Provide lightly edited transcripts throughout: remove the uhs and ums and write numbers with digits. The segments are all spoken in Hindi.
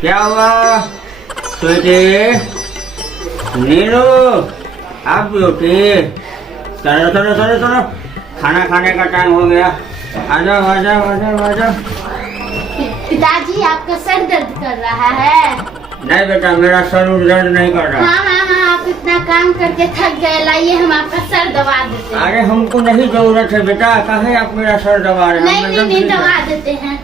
क्या हुआ स्वीटी? नीरू आप ब्यूटी, चलो चलो चलो चलो, खाना खाने का टाइम हो गया। आ जाओ आ जाओ आ जाओ आ जाओ। पिताजी आपका सर दर्द कर रहा है? नहीं बेटा, मेरा सर दर्द नहीं कर रहा। हाँ हाँ हाँ, आप इतना काम करके थक गए, लाइए हम आपका सर दबा देते हैं। अरे हमको नहीं जरूरत है बेटा, कहे आप मेरा सर दबा रहे हैं? नहीं नहीं दबा देते हैं।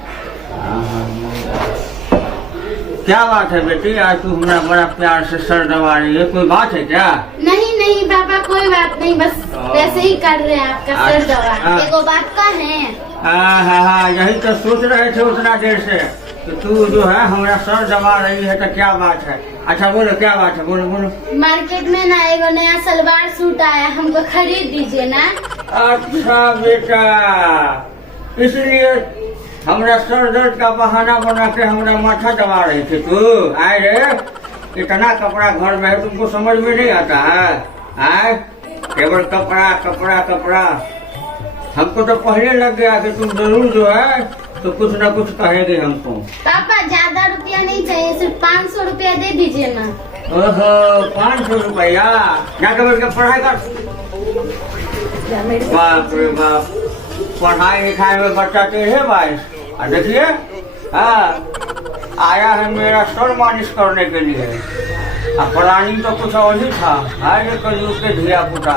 क्या बात है बेटी, आज तू हमारा बड़ा प्यार से सर दबा रही है, कोई बात है क्या? नहीं नहीं पापा, कोई बात नहीं, बस वैसे ही कर रहे हैं आपका सर दबा। एगो बात का है। हाँ, यही तो सोच रहे थे उतना देर से कि तू जो है हमारा सर दबा रही है, तो क्या बात है? अच्छा बोलो क्या बात है, बोलो बोलो। मार्केट में ना एगो नया सलवार सूट आया, हमको खरीद दीजिए ना। अच्छा बेटा, इसलिए हमारा सर दर्द का बहाना बना के हमारा माथा दबा रही थी तू? आए रे, इतना कपड़ा घर में है, तुमको समझ में नहीं आता है? आए केवल कपड़ा कपड़ा कपड़ा। हमको तो पहले लग गया कि तुम जरूर जो है तो कुछ न कुछ कहेगी हमको। पापा ज्यादा रुपया नहीं चाहिए, सिर्फ 500 रुपया दे दीजिए ना। ओहो 500 रुपया, जाके बैठ के पढ़ाई कर। बाप रे बाप, पढ़ाई लिखाई में बच्चा टेढ़े बाइस। और देखिए हाँ, आया है मेरा सर मालिश करने के लिए। अब प्लानिंग तो कुछ और ही था। हाय कलयुग के धिया पुता।